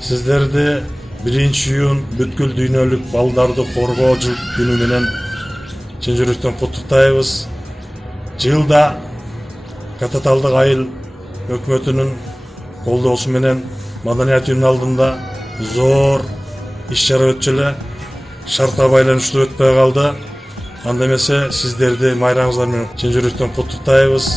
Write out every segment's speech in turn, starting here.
Sizlerdi 1-iyun бүткүл дүйнөлүк балдарды коргоо күнү менен чын жүрөктөн куттуктайбыз. Жылда Кататалдык айыл өкмөтүнүн колдоосу менен маданият үйүнүн алдында зор иш-чара өтчү эле. Шартка байланыштуу өтпөй калды. Анда эмесе сиздерди майрамыңыздар менен чын жүрөктөн куттуктайбыз.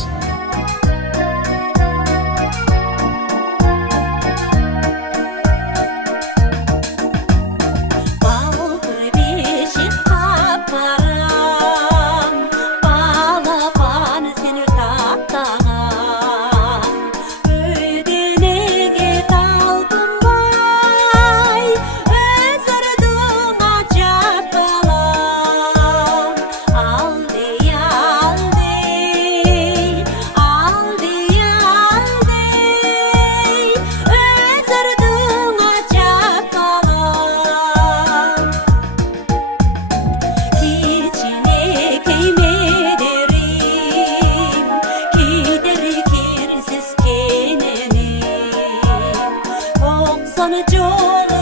Sana çok